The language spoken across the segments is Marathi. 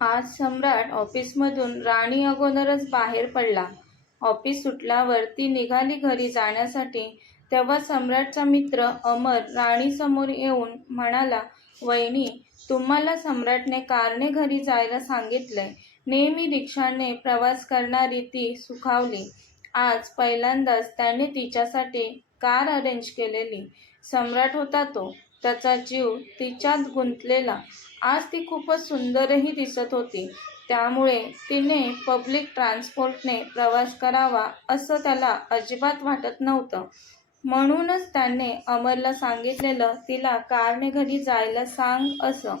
आज सम्राट ऑफिसमधून राणी अगोदरच बाहेर पडला. ऑफिस सुटल्यावर ती निघाली घरी जाण्यासाठी. तेव्हा सम्राटचा मित्र अमर राणीसमोर येऊन म्हणाला, "वहिनी, तुम्हाला सम्राटने कारने घरी जायला सांगितलंय." नेहमी रिक्षाने प्रवास करणारी ती सुखावली. आज पहिल्यांदाच त्याने तिच्यासाठी कार अरेंज केलेली. सम्राट होता तो, त्याचा जीव तिच्यात गुंतलेला. आज ती खूपच सुंदरही दिसत होती. त्यामुळे तिने पब्लिक ट्रान्सपोर्टने प्रवास करावा असं त्याला अजिबात वाटत नव्हतं. म्हणूनच त्याने अमरला सांगितलेलं, तिला कारने घरी जायला सांग असं.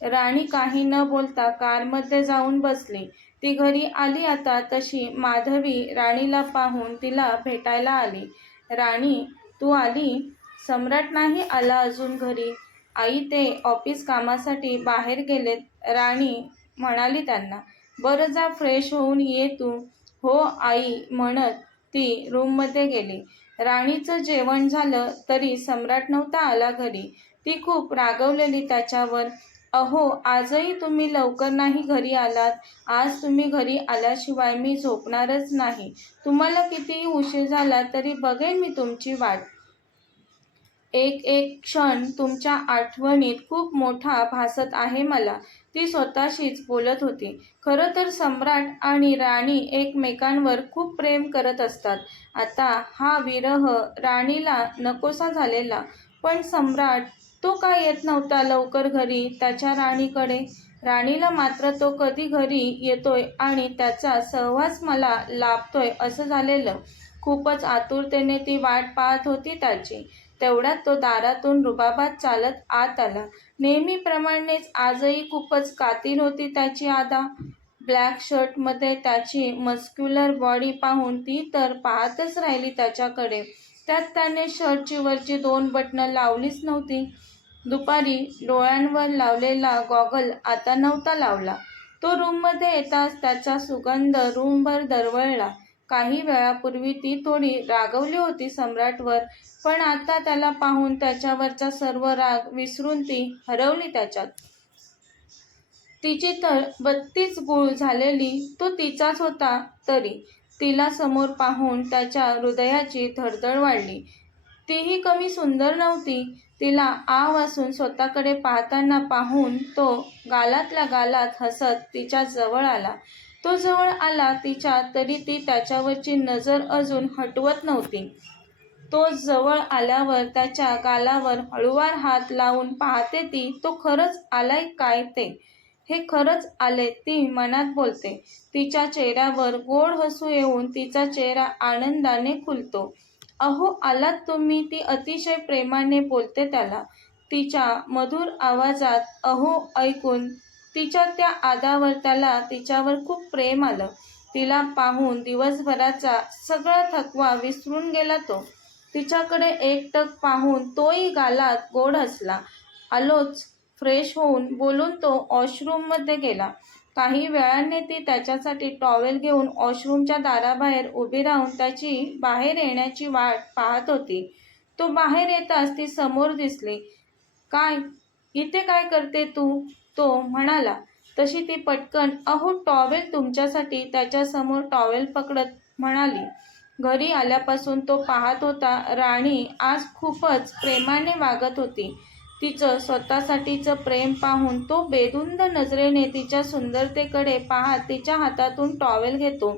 राणी काही न बोलता कारमध्ये जाऊन बसली. ती घरी आली आता तशी माधवी राणीला पाहून तिला भेटायला आली. "राणी, तू आली? सम्राट नाही आला अजून घरी. आई ते ऑफिस कामासाठी बाहेर गेलेत." राणी म्हणाली त्यांना. "बरं, जा फ्रेश होऊन ये तू." "हो आई," म्हणत ती रूममध्ये गेली. राणीचं जेवण झालं तरी सम्राट नव्हता आला घरी. ती खूप रागवलेली त्याच्यावर. "अहो, आजही तुम्ही लवकर नाही घरी आलात. आज तुम्ही घरी आल्याशिवाय मी झोपणारच नाही. तुम्हाला कितीही उशीर झाला तरी बघेन मी तुमची वाट. एक एक क्षण तुमच्या आठवणीत खूप मोठा भासत आहे मला." ती स्वतःशीच बोलत होती. खरं तर सम्राट आणि राणी एकमेकांवर खूप प्रेम करत असतात. आता हा विरह राणीला नकोसा झालेला. पण सम्राट, तो का येत नव्हता लवकर घरी त्याच्या राणीकडे? राणीला मात्र तो कधी घरी येतोय आणि त्याचा सहवास मला लाभतोय असं झालेलं. खूपच आतुरतेने ती वाट पाहत होती त्याची. तेवढ्यात तो दारातून रुबाबात चालत आत आला. नेहमीप्रमाणेच आजही खूपच कातील होती त्याची अदा. ब्लॅक शर्टमध्ये त्याची मस्क्युलर बॉडी पाहून ती तर पाहतच राहिली त्याच्याकडे. त्यात त्याने शर्टची वरची 2 बटणं लावलीच नव्हती. दुपारी डोळ्यांवर लावलेला गॉगल आता नव्हता लावला. तो रूममध्ये येताच त्याचा सुगंध रूमभर दरवळला. काही वेळापूर्वी ती थोडी रागावली होती सम्राटवर, पण आता त्याला पाहून त्याच्यावरचा सर्व राग विसरून ती हरवली त्याच्यात. तिची तर बत्तीच गूळ झालेली. तो तिचाच होता तरी तिला समोर पाहून त्याच्या हृदयाची धडधड वाढली. तीही कमी सुंदर नव्हती. तिला आ वासून स्वतःकडे पाहताना पाहून तो गालातल्या गालात हसत तिच्या जवळ आला. तो जवळ आला तिच्या तरी ती त्याच्यावरची नजर अजून हटवत नव्हती. तो जवळ आल्यावर त्याच्या गालावर हळूवार हात लावून पाहते ती. तो खरंच आलाय काय ते? हे खरंच आले, ती मनात बोलते. तिच्या चेहऱ्यावर गोड हसू येऊन तिचा चेहरा आनंदाने खुलतो. "अहो, आलात तुम्ही," ती अतिशय प्रेमाने बोलते त्याला. तिच्या मधुर आवाजात अहो ऐकून तिच्या त्या आदावर त्याला तिच्यावर खूप प्रेम आलं. तिला पाहून दिवसभराचा सगळा थकवा विसरून गेला तो. तिच्याकडे एकटक पाहून तोही गालात गोड हसला. "आलोच," फ्रेश होऊन बोलून तो वॉशरूममध्ये गेला. काही वेळाने ती त्याच्यासाठी टॉवेल घेऊन वॉशरूमच्या दाराबाहेर उभी राहून त्याची बाहेर येण्याची वाट पाहत होती. तो बाहेर येताच ती समोर दिसली. "काय, इथे काय करते तू?" तो म्हणाला. तशी ती पटकन "अहो, टॉवेल तुमच्यासाठी," त्याच्यासमोर टॉवेल पकडत म्हणाली. घरी आल्यापासून तो पाहत होता राणी आज खूपच प्रेमाने वागत होती. तिचं स्वतःसाठीचं प्रेम पाहून तो बेधुंद नजरेने तिच्या सुंदरतेकडे पाहत तिच्या हातातून टॉवेल घेतो.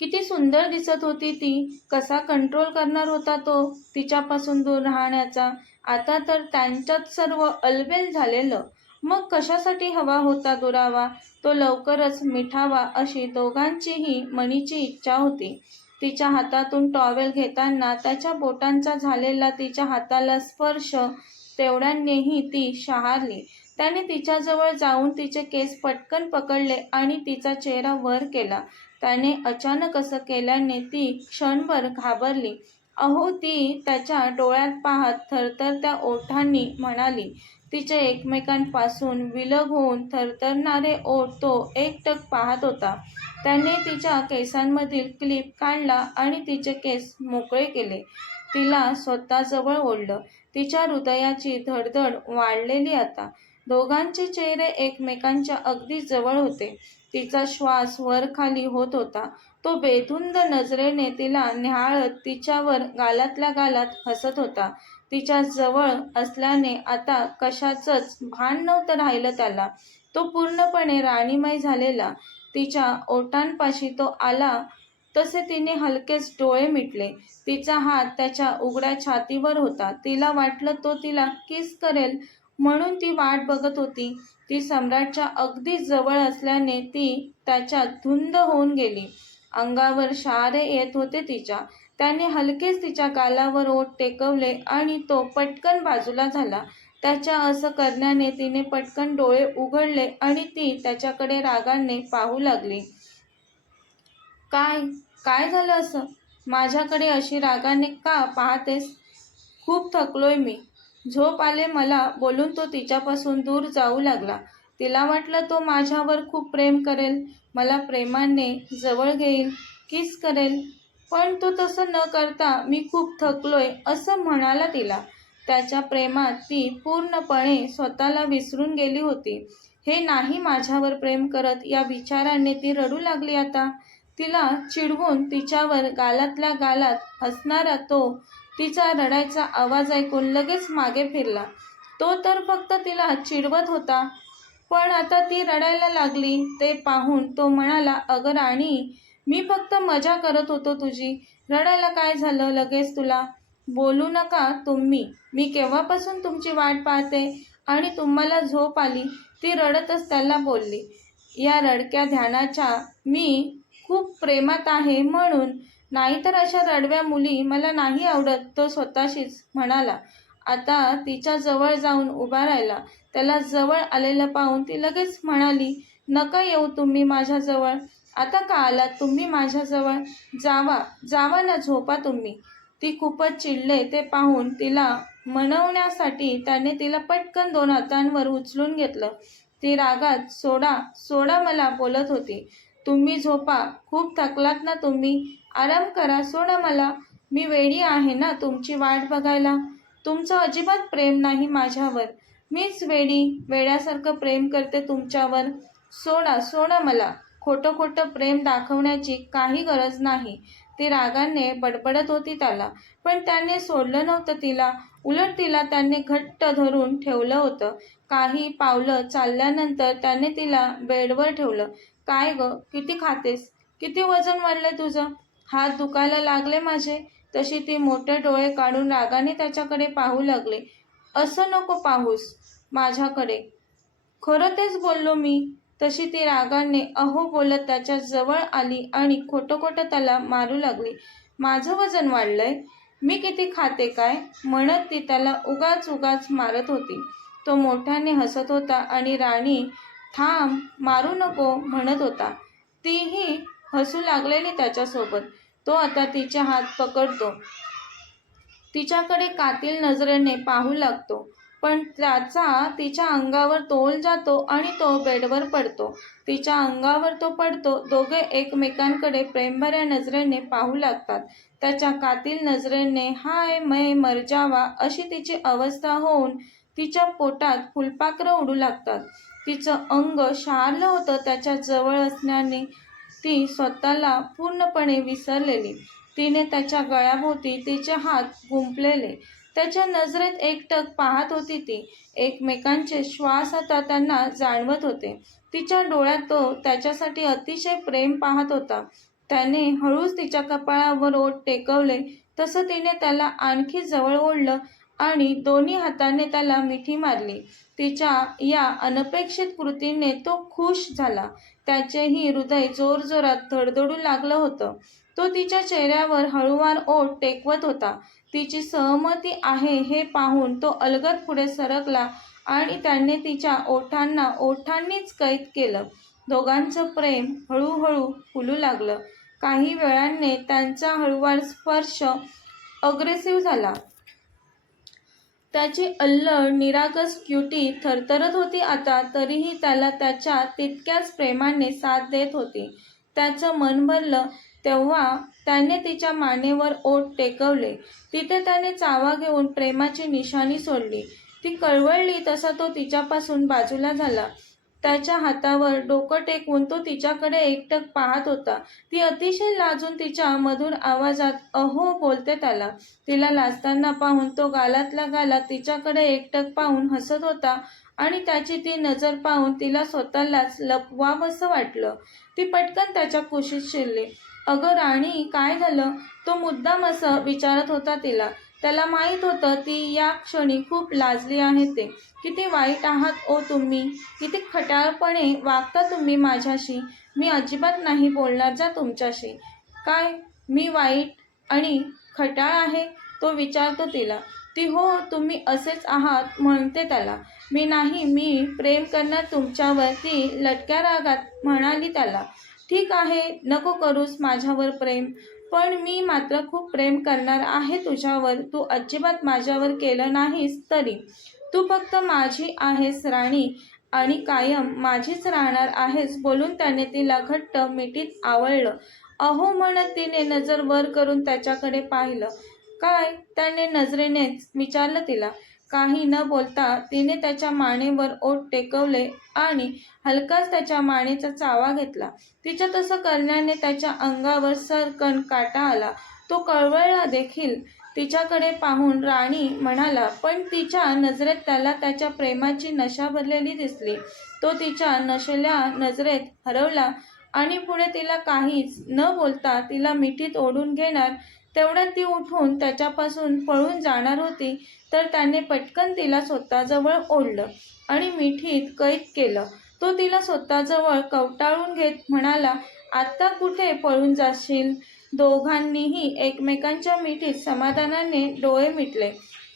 किती सुंदर दिसत होती ती. कसा कंट्रोल करणार होता तो तिच्यापासून दूर राहण्याचा? आता तर त्यांच्यात सर्व अलबेल झालेलं. मग कशासाठी हवा होता दुरावा? तो लवकरच मिटावा अशी दोघांचीही मनाची इच्छा होती. तिच्या हातातून टॉवेल घेताना त्याच्या बोटांचा झालेला तिच्या हाताला स्पर्श तेवढ्यानेही ती शहारली. त्याने तिच्याजवळ जाऊन तिचे केस पटकन पकडले आणि तिचा चेहरा वर केला. त्याने अचानक असं केल्याने ती क्षणभर घाबरली. "अहो," ती त्याच्या डोळ्यात पाहत थरथरत्या ओठांनी म्हणाली. तिचे एकमेकांपासून विलग होऊन थरथरणारे ओठ तो एकटक पाहत होता. त्याने तिच्या केसांमधील क्लिप काढला आणि तिचे केस मोकळे केले. तिला स्वतःजवळ ओढलं. तिच्या हृदयाची धडधड वाढलेली आता. दोघांचे चेहरे एकमेकांच्या अगदी जवळ होते. तिचा श्वास वर खाली होत होता. तो बेधुंद नजरेने तिला न्याहाळत तिच्यावर गालातल्या गालात हसत होता. तिच्या जवळ असल्याने आता कशाचंच भान नव्हतं राहिलं त्याला. तो पूर्णपणे राणीमय झालेला. तिच्या ओठांपाशी तो आला तसे तिने हलकेच डोळे मिटले. तिचा हात त्याच्या उघड्या छातीवर होता. तिला वाटलं तो तिला किस करेल म्हणून ती वाट बघत होती. ती सम्राटच्या अगदी जवळ असल्याने ती त्याच्यात धुंद होऊन गेली. अंगावर शहारे येत होते तिच्या. त्याने हलकेच तिच्या गालावर ओठ टेकवले आणि तो पटकन बाजूला झाला. त्याच्या असं करण्याने तिने पटकन डोळे उघडले आणि ती त्याच्याकडे रागाने पाहू लागली. काय काय झालं असं? माझ्याकडे अशी रागाने का पाहतेस? खूप थकलोय मी. झोप आले मला बोलून तो तिच्यापासून दूर जाऊ लागला. तिला वाटलं तो माझ्यावर खूप प्रेम करेल, मला प्रेमाने जवळ घेईल, किस करेल. पण तो तसं न करता मी खूप थकलोय असं म्हणाला तिला. त्याच्या प्रेमात ती पूर्णपणे स्वतःला विसरून गेली होती. हे नाही माझ्यावर प्रेम करत या विचाराने ती रडू लागली आता. तिला चिडवून तिच्यावर गालातल्या गालात हसणारा तो तिचा रडायचा आवाज ऐकून लगेच मागे फिरला. तो तर फक्त तिला चिडवत होता, पण आता ती रडायला लागली ते पाहून तो म्हणाला, अगं राणी, मी फक्त मजा करत होतो तुझी. रडायला काय झालं लगेच तुला? बोलू नका तुम्ही. मी केव्हापासून तुमची वाट पाहते आणि तुम्हाला झोप आली. ती रडतच त्याला बोलली. या रडक्या ध्यानाच्या मी खूप प्रेमात आहे म्हणून. नाहीतर अशा रडव्या मुली मला नाही आवडत, तो स्वतःशीच म्हणाला. आता तिच्या जवळ जाऊन उभा राहिला. त्याला जवळ आलेलं पाहून ती लगेच म्हणाली, नका येऊ तुम्ही माझ्याजवळ. आता का आलात तुम्ही माझ्याजवळ? जावा जावा ना, झोपा तुम्ही. ती खूपच चिडले ते पाहून तिला मनवण्यासाठी त्याने तिला पटकन 2 हातांवर उचलून घेतलं. ती रागात सोडा सोडा मला बोलत होती. तुम्ही झोपा, खूप थकलात ना तुम्ही, आराम करा, सोडा मला. मी वेडी आहे ना तुमची वाट बघायला. तुमचं अजिबात प्रेम नाही माझ्यावर. मीच वेड्यासारखं प्रेम करते तुमच्यावर. सोडा सोडा मला. खोटं खोटं प्रेम दाखवण्याची काही गरज नाही. ती रागाने बडबडत होती त्याला, पण त्याने सोडलं नव्हतं तिला. उलट तिला त्याने घट्ट धरून ठेवलं होतं. काही पावलं चालल्यानंतर त्याने तिला बेडवर ठेवलं. काय ग, किती खातेस? किती वजन वाढलंय तुझं? हात दुखायला लागले माझे. तशी ती मोठे डोळे काढून रागाने त्याच्याकडे पाहू लागले. असं नको पाहूस माझ्याकडे. खरं तेच बोललो मी. तशी ती रागाने अहो बोलत त्याच्या जवळ आली आणि खोटं खोटं त्याला मारू लागली. माझं वजन वाढलंय? मी किती खाते काय? म्हणत ती त्याला उगाच उगाच मारत होती. तो मोठ्याने हसत होता आणि राणी थांब, मारू नको म्हणत होता. तीही हसू लागलेली त्याच्यासोबत. तो आता तिचे हात पकडतो. तिच्याकडे कातील नजरेने पाहू लागतो. पण त्याचा तिच्या अंगावर तोल जातो आणि तो बेडवर पडतो. तिच्या अंगावर तो पडतो. दोघे एकमेकांकडे प्रेमभऱ्या नजरेने पाहू लागतात. त्याच्या कातील नजरेने हाय मैं मर जावा अशी तिची अवस्था होऊन तिच्या पोटात फुलपाखरं उडू लागतात. तिचं अंग शहारलं होतं त्याच्या जवळ असण्याने. ती स्वतःला पूर्णपणे विसरलेली. तिने त्याच्या गळ्याभोवती तिचे हात गुंफलेले. त्याच्या नजरेत एकटक पाहत होती ती. एकमेकांचे श्वास आता त्यांना जाणवत होते. तिच्या डोळ्यात तो त्याच्यासाठी अतिशय प्रेम पाहत होता. त्याने हळूच तिच्या कपाळावर ओठ टेकवले. तसं तिने त्याला आणखी जवळ ओढलं आणि दोन्ही हाताने त्याला मिठी मारली. तिच्या या अनपेक्षित कृतीने तो खुश झाला. त्याचेही हृदय जोरजोरात धडधडू लागलं होतं. तो तिच्या चेहऱ्यावर हळूवार ओठ टेकवत होता. तिची सहमती आहे हे पाहून तो अलगद पुढे सरकला आणि त्याने तिच्या ओठांना ओठांनीच कैद केलं. दोघांचं प्रेम हळूहळू फुलू लागलं. काही वेळाने त्यांचा हळूवार स्पर्श अग्रेसिव्ह झाला. त्याची अल्लड निरागस क्युटी थरथरत होती आता, तरीही त्याला त्याच्या तितक्याच प्रेमाने साथ देत होती. त्याचं मन भरलं तेव्हा त्याने तिच्या मानेवर ओठ टेकवले. तिथे त्याने चावा घेऊन प्रेमाची निशाणी सोडली. ती कळवळली तसा तो तिच्यापासून बाजूला झाला. त्याच्या हातावर डोकं टेकवून तो तिच्याकडे एकटक पाहत होता. ती अतिशय लाजून तिच्या मधुर आवाजात अहो बोलते त्याला. तिला लाजताना पाहून तो गालातल्या गालात तिच्याकडे एकटक पाहून हसत होता आणि त्याची ती नजर पाहून तिला स्वतःलाच लपवावंसं वाटलं. ती पटकन त्याच्या कुशीत शिरली. अगं राणी, काय झालं? तो मुद्दाम असं विचारत होता तिला. त्याला माहीत होतं ती या क्षणी खूप लाजली आहे ते. किती वाईट आहात ओ तुम्ही, किती खट्याळपणे वागता तुम्ही माझ्याशी. मी अजिबात नाही बोलणार जा तुमच्याशी. काय मी वाईट आणि खट्याळ आहे? तो विचारतो तिला. ती हो, तुम्ही असेच आहात म्हणते त्याला. मी नाही, मी प्रेम करणार तुमच्यावर, ती लटक्या रागात म्हणाली त्याला. ठीक आहे, नको करूस माझ्यावर प्रेम, पण मी मात्र खूप प्रेम करणार आहे तुझ्यावर. तू अजिबात माझ्यावर केलं नाहीस तरी. तू फक्त माझी आहेस राणी आणि कायम माझीच राहणार आहेस. बोलून त्याने तिला घट्ट मिठीत आवळलं. अहो म्हणत तिने नजर वर करून त्याच्याकडे पाहिलं. काय? त्याने नजरेनेच विचारलं तिला. काही न बोलता तिने त्याच्या मानेवर ओठ टेकवले आणि हलकाच त्याच्या मानेचा चावा घेतला. तिच्या तसं करण्याने त्याच्या अंगावर सरकन काटा आला. तो कळवळला देखील. तिच्याकडे पाहून राणी म्हणाला, पण तिच्या नजरेत त्याला त्याच्या प्रेमाची नशा भरलेली दिसली. तो तिच्या नशेल्या नजरेत हरवला आणि पुढे तिला काहीच न बोलता तिला मिठीत ओढून घेणार. तेवढ्यात ती उठून त्याच्यापासून पळून जाणार होती तर त्याने पटकन तिला स्वतःजवळ ओढलं आणि मिठीत कैद केलं. तो तिला स्वतःजवळ कवटाळून घेत म्हणाला, आत्ता कुठे पळून जाशील? दोघांनीही एकमेकांच्या मिठीत समाधानाने डोळे मिटले.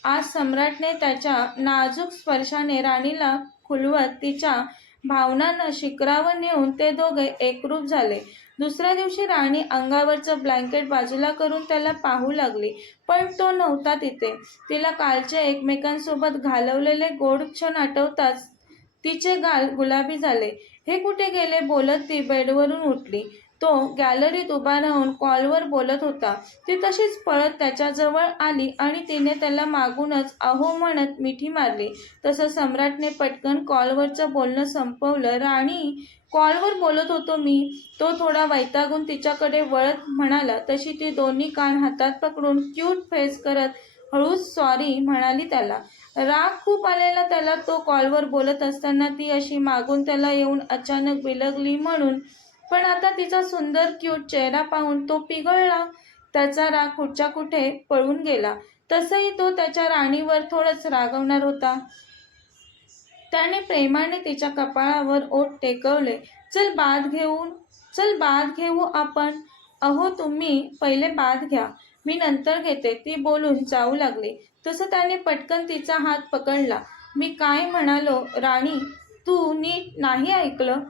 आज सम्राटने त्याच्या नाजूक स्पर्शाने राणीला खुलवत तिच्या भावनांना शिखरावर नेऊन ते दोघे एकरूप झाले. दुसऱ्या दिवशी राणी अंगावरचं ब्लँकेट बाजूला करून त्याला पाहू लागली, पण तो नव्हता तिथे. तिला कालचे एकमेकांसोबत घालवलेले गोड क्षण आठवताच तिचे गाल गुलाबी झाले. हे कुठे गेले बोलत ती बेडवरून उठली. तो गॅलरीत उभा राहून कॉलवर बोलत होता. ती तशीच पळत त्याच्याजवळ आली आणि तिने त्याला मागूनच अहो म्हणत मिठी मारली. तसं सम्राटने पटकन कॉलवरचं बोलणं संपवलं. राणी, कॉलवर बोलत होतो मी. तो थोडा वैतागून तिच्याकडे वळत म्हणाला. तशी ती दोन्ही कान हातात पकडून क्यूट फेस करत हळूच सॉरी म्हणाली त्याला. राग खूप आलेला त्याला. तो कॉलवर बोलत असताना ती अशी मागून त्याला येऊन अचानक बिलगली म्हणून. पण आता तिचा सुंदर क्यूट चेहरा पाहून तो पिघळला. त्याचा राग कुठच्या कुठे पळून गेला. तसंही तो त्याच्या राणीवर थोडंच रागवणार होता. त्याने प्रेमाने तिच्या कपाळावर ओठ टेकवले. चल बाथ घेऊ आपण. अहो तुम्ही पहिले बाथ घ्या, मी नंतर घेते, ती बोलून जाऊ लागली. तसं त्याने पटकन तिचा हात पकडला. मी काय म्हणालो राणी, तू नीट नाही ऐकलं?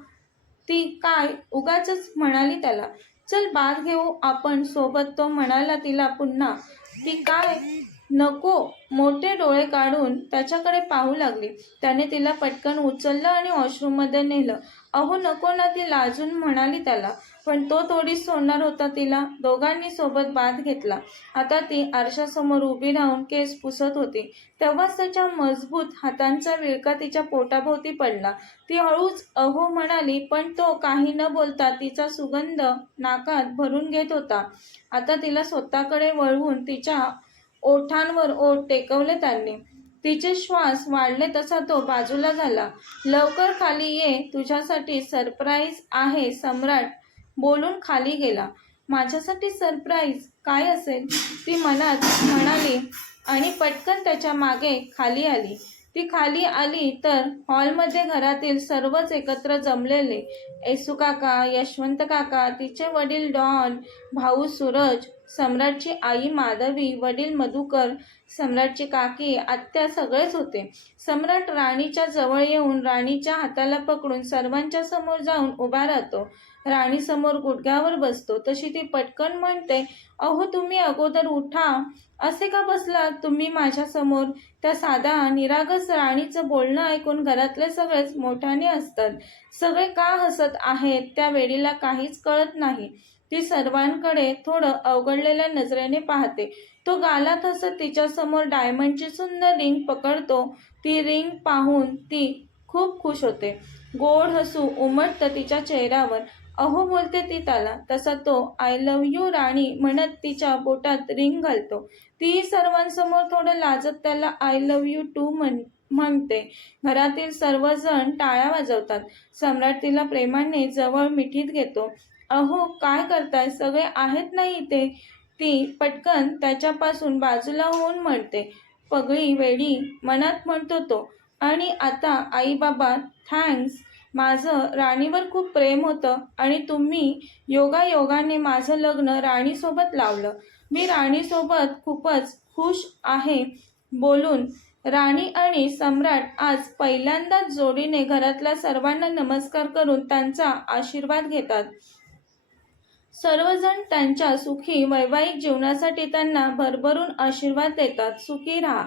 ती काय उगाचच म्हणाली त्याला. चल बाथ घेऊ आपण सोबत, तो म्हणाला तिला पुन्हा. ती काय? नको. मोठे डोळे काढून त्याच्याकडे पाहू लागली. त्याने तिला पटकन उचललं आणि वॉशरूममध्ये नेलं. अहो नको ना, ती लाजून म्हणाली त्याला. पण तो थोडीच सोडणार होता तिला. दोघांनी सोबत बाथ घेतला. आता ती आरशासमोर उभी राहून केस पुसत होती. तेव्हाच त्याच्या मजबूत हातांचा विळखा तिच्या पोटाभोवती पडला. ती हळूच अहो म्हणाली, पण तो काही न बोलता तिचा सुगंध नाकात भरून घेत होता. आता तिला स्वतःकडे वळवून तिच्या ओठांवर ओठ टेकवले त्याने. तिचे श्वास वाढले तसा तो बाजूला झाला. लवकर खाली ये, तुझ्यासाठी सरप्राईज आहे. सम्राट बोलून खाली गेला. माझ्यासाठी सरप्राईज? काय असेल? ती मनात म्हणाली आणि पटकन त्याच्या मागे खाली आली. ती खाली आली तर हॉलमध्ये घरातील सर्वच एकत्र जमलेले. येसू काका, यशवंत काका, तिचे वडील डॉन, भाऊ सूरज, सम्राटची आई माधवी, वडील मधुकर, सम्राटची काकी, आत्या सगळेच होते. सम्राट राणीच्या जवळ येऊन राणीच्या हाताला पकडून सर्वांच्या समोर जाऊन उभा राहतो. राणीसमोर गुडघ्यावर बसतो. तशी ती पटकन म्हणते, अहो तुम्ही अगोदर उठा. असे का बसलात तुम्ही माझ्यासमोर? त्या साधा निरागस राणीचं बोलणं ऐकून घरातले सगळेच मोठ्याने हसतात. सगळे का हसत आहेत त्या वेडीला काहीच कळत नाही. ती सर्वांकडे थोडं अवघडलेल्या नजरेने पाहते. तो गालात हसत तिच्यासमोर डायमंडची सुंदर रिंग पकडतो. ती रिंग पाहून ती खूप खुश होते. गोड हसू उमटतं तिच्या चेहऱ्यावर. अहो बोलते ती त्याला. तसा तो आय लव्ह यू राणी म्हणत तिच्या बोटात रिंग घालतो. ती सर्वांसमोर थोडं लाजत त्याला आय लव्ह यू टू म्हणते. घरातील सर्वजण टाळ्या वाजवतात. सम्राट तिला प्रेमाने जवळ मिठीत घेतो. अहो काय करताय, सगळे आहेत ना इथे. ती पटकन त्याच्यापासून बाजूला होऊन म्हणते. पगळी वेडी मनात म्हणतो तो. आणि आता आई बाबा थँक्स. माझं राणीवर खूप प्रेम होतं आणि तुम्ही योगायोगाने माझं लग्न राणीसोबत लावलं. मी राणीसोबत खूपच खुश आहे. बोलून राणी आणि सम्राट आज पहिल्यांदाच जोडीने घरातल्या सर्वांना नमस्कार करून त्यांचा आशीर्वाद घेतात. सर्वजण त्यांच्या सुखी वैवाहिक जीवनासाठी त्यांना भरभरून आशीर्वाद देतात. सुखी राहा.